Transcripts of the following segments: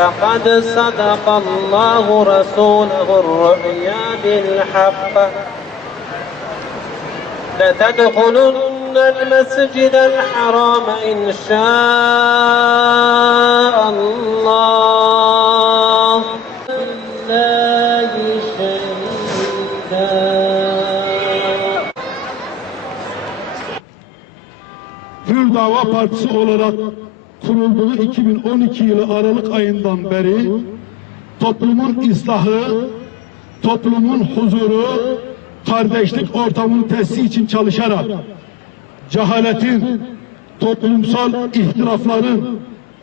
لقد صدق الله رسوله الرؤيا بالحق. لتدخلن المسجد الحرام إن شاء الله. لله شريكا Hür Dava Partisi olarak kurulduğu 2012 yılı Aralık ayından beri toplumun ıslahı, toplumun huzuru, kardeşlik ortamının tesisi için çalışarak cehaletin, toplumsal ihtilafların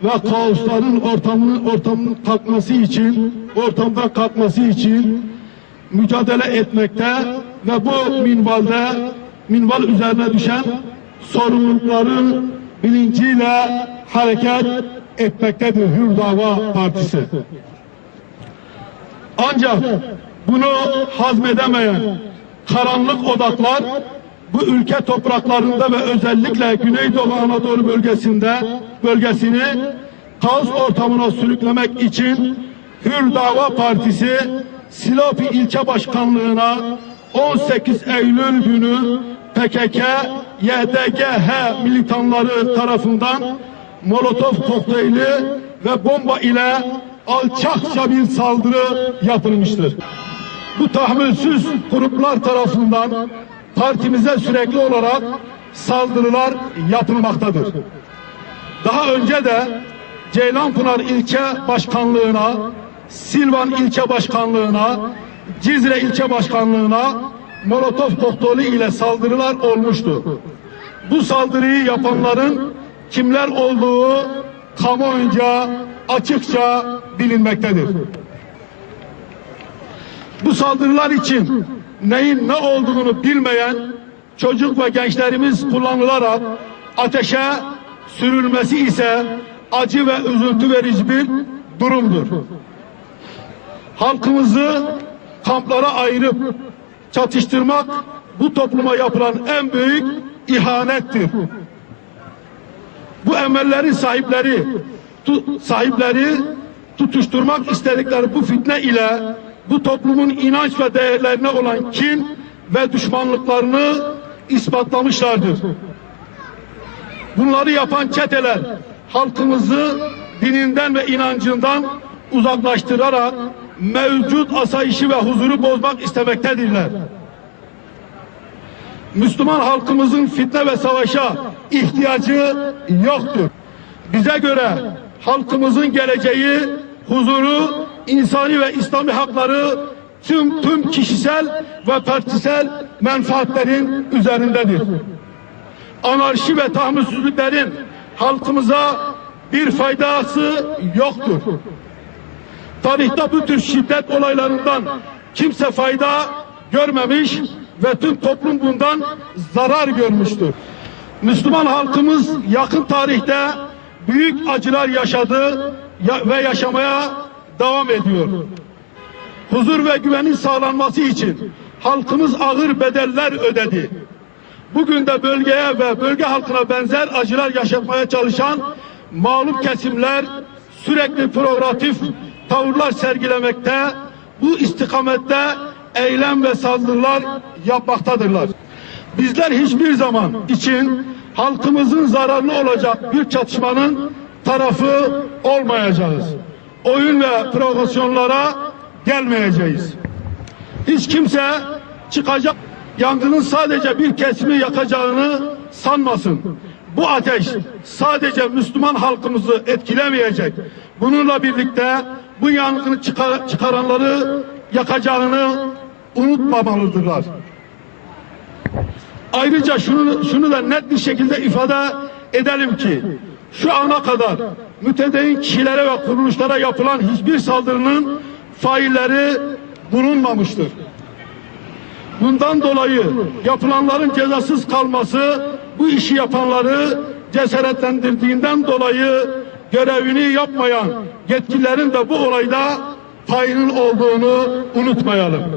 ve kaosların ortamının ortamının kalkması için, ortamdan kalkması için mücadele etmekte ve bu minvalde minval üzerine düşen sorumlulukların bilinciyle hareket etmektedir Hür Dava Partisi. Ancak bunu hazmedemeyen karanlık odaklar bu ülke topraklarında ve özellikle Güneydoğu Anadolu bölgesinde bölgesini kaos ortamına sürüklemek için Hür Dava Partisi Silopi ilçe başkanlığına 18 Eylül günü PKK, YDGH militanları tarafından Molotov kokteyli ve bomba ile alçakça bir saldırı yapılmıştır. Bu tahammülsüz gruplar tarafından partimize sürekli olarak saldırılar yapılmaktadır. Daha önce de Ceylanpınar ilçe başkanlığına, Silvan ilçe başkanlığına, Cizre ilçe başkanlığına Molotov kokteyli ile saldırılar olmuştu. Bu saldırıyı yapanların kimler olduğu kamuoyunca açıkça bilinmektedir. Bu saldırılar için neyin ne olduğunu bilmeyen çocuk ve gençlerimiz kullanılarak ateşe sürülmesi ise acı ve üzüntü verici bir durumdur. Halkımızı kamplara ayırıp çatıştırmak bu topluma yapılan en büyük ihanettir. Bu emellerin sahipleri tu, sahipleri tutuşturmak istedikleri bu fitne ile bu toplumun inanç ve değerlerine olan kin ve düşmanlıklarını ispatlamışlardır. Bunları yapan çeteler halkımızı dininden ve inancından uzaklaştırarak mevcut asayişi ve huzuru bozmak istemektedirler. Müslüman halkımızın fitne ve savaşa ihtiyacı yoktur. Bize göre halkımızın geleceği, huzuru, insani ve İslami hakları tüm tüm kişisel ve partisel menfaatlerin üzerindedir. Anarşi ve tahammülsüzlüklerin halkımıza bir faydası yoktur. Tarihte bu tür şiddet olaylarından kimse fayda görmemiş ve tüm toplum bundan zarar görmüştür. Müslüman halkımız yakın tarihte büyük acılar yaşadı ya- ve yaşamaya devam ediyor. Huzur ve güvenin sağlanması için halkımız ağır bedeller ödedi. Bugün de bölgeye ve bölge halkına benzer acılar yaşatmaya çalışan mağlup kesimler sürekli provokatif tavırlar sergilemekte, bu istikamette eylem ve saldırılar yapmaktadırlar. Bizler hiçbir zaman için halkımızın zararlı olacak bir çatışmanın tarafı olmayacağız. Oyun ve provokasyonlara gelmeyeceğiz. Hiç kimse çıkacak yangının sadece bir kesimi yakacağını sanmasın. Bu ateş sadece Müslüman halkımızı etkilemeyecek. Bununla birlikte bu yangını çıkar- çıkaranları yakacağını unutmamalıdırlar. Ayrıca şunu, şunu da net bir şekilde ifade edelim ki şu ana kadar mütedeyyin kişilere ve kuruluşlara yapılan hiçbir saldırının failleri bulunmamıştır. Bundan dolayı yapılanların cezasız kalması bu işi yapanları cesaretlendirdiğinden dolayı görevini yapmayan yetkililerin de bu olayda payının olduğunu unutmayalım.